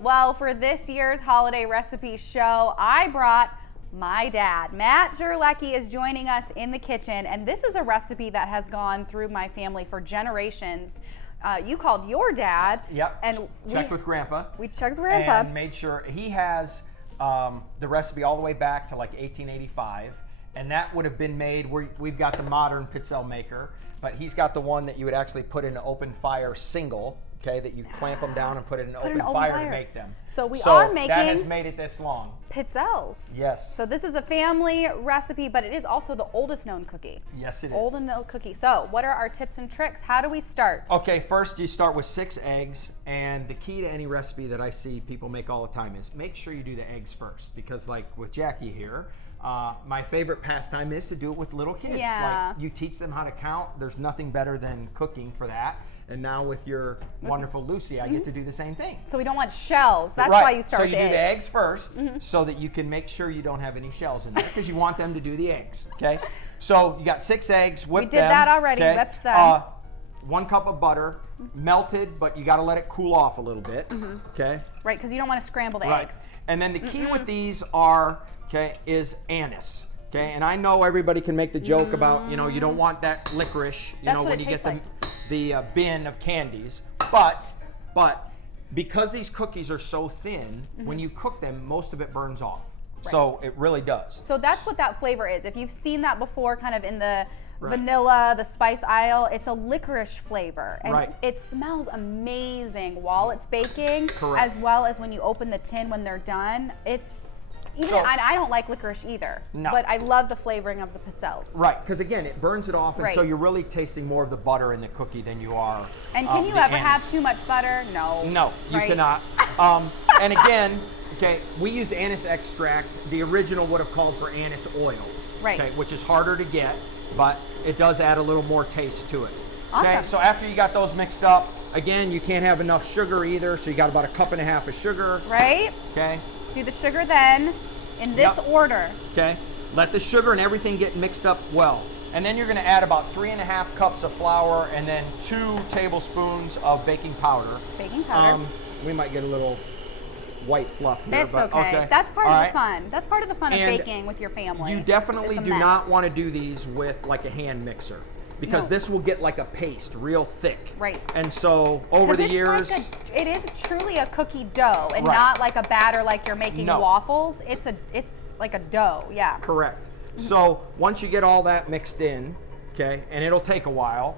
Well, for this year's holiday recipe show, I brought my dad. Matt Jerlecki is joining us in the kitchen, and this is a recipe that has gone through my family for generations. You called your dad. Yep. And checked with Grandpa. We checked with Grandpa. And made sure he has the recipe all the way back to like 1885. And that would have been made, we've got the modern Pizzelle maker, but he's got the one that you would actually put in an open fire single, okay, that you clamp them down and put it in an open fire to make them. So we are making that has made it this long. Pizzelles. Yes. So this is a family recipe, but it is also the oldest known cookie. Yes, it is. Oldest known cookie. So what are our tips and tricks? How do we start? Okay, first you start with 6 eggs, and the key to any recipe that I see people make all the time is make sure you do the eggs first, because like with Jackie here, my favorite pastime is to do it with little kids. Yeah. Like you teach them how to count. There's nothing better than cooking for that. And now with your wonderful Lucy, I get to do the same thing. So we don't want shells. That's right. why you start with the eggs. So you do the eggs first, so that you can make sure you don't have any shells in there, because you want them to do the eggs. Okay. So you got 6 eggs. Whipped them. We did that already. Okay? Whipped them. 1 cup of butter, melted, but you got to let it cool off a little bit. Okay. Right, because you don't want to scramble the eggs. And then the key with these is anise. Okay, and I know everybody can make the joke about, you don't want that licorice, when you get the bin of candies, but because these cookies are so thin, when you cook them, most of it burns off. Right. So it really does. So that's what that flavor is. If you've seen that before, kind of in the vanilla, the spice aisle, it's a licorice flavor. And it smells amazing while it's baking, as well as when you open the tin when they're done. I don't like licorice either, but I love the flavoring of the Pizzelles. Right, because again, it burns it off, and so you're really tasting more of the butter in the cookie than you are. And can you ever have too much butter? No. No, you cannot. And again, we used anise extract. The original would have called for anise oil, which is harder to get, but it does add a little more taste to it. Awesome. Okay, so after you got those mixed up, again, you can't have enough sugar either, so you got about 1.5 cups of sugar. Right. Okay. Do the sugar then in this order. Okay. Let the sugar and everything get mixed up well. And then you're going to add about 3.5 cups of flour and then 2 tablespoons of baking powder. Baking powder. We might get a little white fluff here. That's okay. That's part of the fun. That's part of the fun of baking with your family. You definitely do not want to do these with like a hand mixer, because this will get like a paste, real thick. Right. And so over the years, it is truly a cookie dough, and not like a batter like you're making waffles. It's like a dough. Yeah. Correct. So once you get all that mixed in, and it'll take a while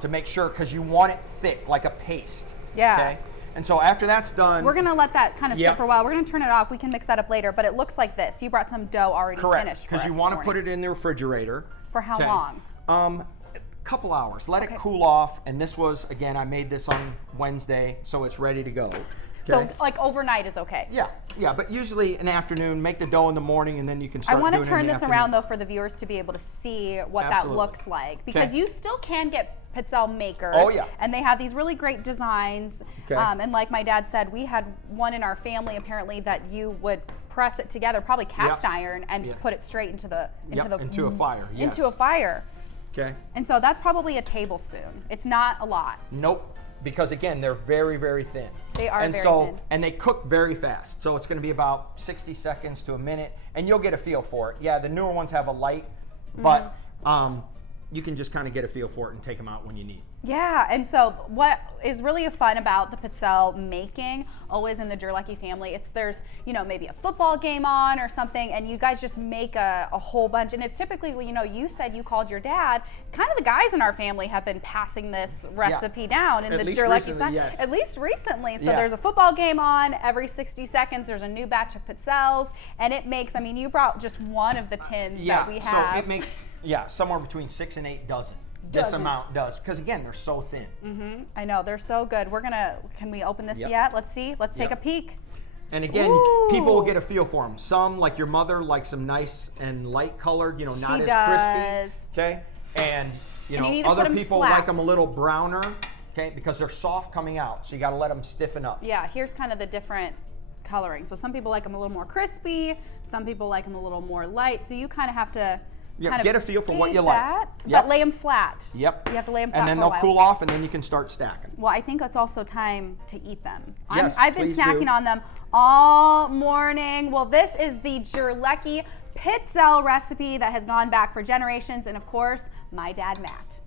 to make sure, because you want it thick, like a paste. Yeah. Okay. And so after that's done, we're gonna let that kind of sit for a while. We're gonna turn it off. We can mix that up later, but it looks like this. You brought some dough already finished. Because you want to put it in the refrigerator. For how long? Couple hours. Let it cool off. And this was, again, I made this on Wednesday, so it's ready to go. So like overnight is okay. Yeah, but usually an afternoon, make the dough in the morning, and then you can start doing it in the afternoon. I want to turn this around though for the viewers to be able to see what that looks like, because you still can get Pizzelle makers. Oh yeah. And they have these really great designs. And like my dad said, we had one in our family apparently that you would press it together, probably cast iron, and just put it straight into a fire. Yes. Into a fire. Okay. And so that's probably a tablespoon. It's not a lot. Nope. Because again, they're very, very thin. They are very thin. And they cook very fast. So it's going to be about 60 seconds to a minute, and you'll get a feel for it. Yeah, the newer ones have a light, but you can just kind of get a feel for it and take them out when you need. Yeah, and so what is really fun about the Pizzelle making, always in the Jerlecki family, there's maybe a football game on or something, and you guys just make a whole bunch. And it's typically, you said you called your dad. Kind of the guys in our family have been passing this recipe down in the Jerlecki side. Yes. At least recently. So there's a football game on every 60 seconds. There's a new batch of Pizzelles, and it makes. I mean, you brought just one of the tins that we have. So it makes somewhere between 6 and 8 dozen. This amount does, because again, they're so thin. I know, they're so good. Can we open this yet? Let's see. Let's take a peek. And again, people will get a feel for them. Some, like your mother, like some nice and light colored, not as crispy. Okay. And other people like them a little browner. Okay, because they're soft coming out, so you got to let them stiffen up. Yeah. Here's kind of the different coloring. So some people like them a little more crispy. Some people like them a little more light. So you kind of have to kind of get a feel for what you that, like. But lay them flat. Yep. You have to lay them flat and then for a they'll while. cool off, and then you can start stacking. Well, I think it's also time to eat them. Yes, I've been please snacking do. on them all morning. Well, this is the Jerlecki Pizzelle recipe that has gone back for generations, and of course, my dad, Matt.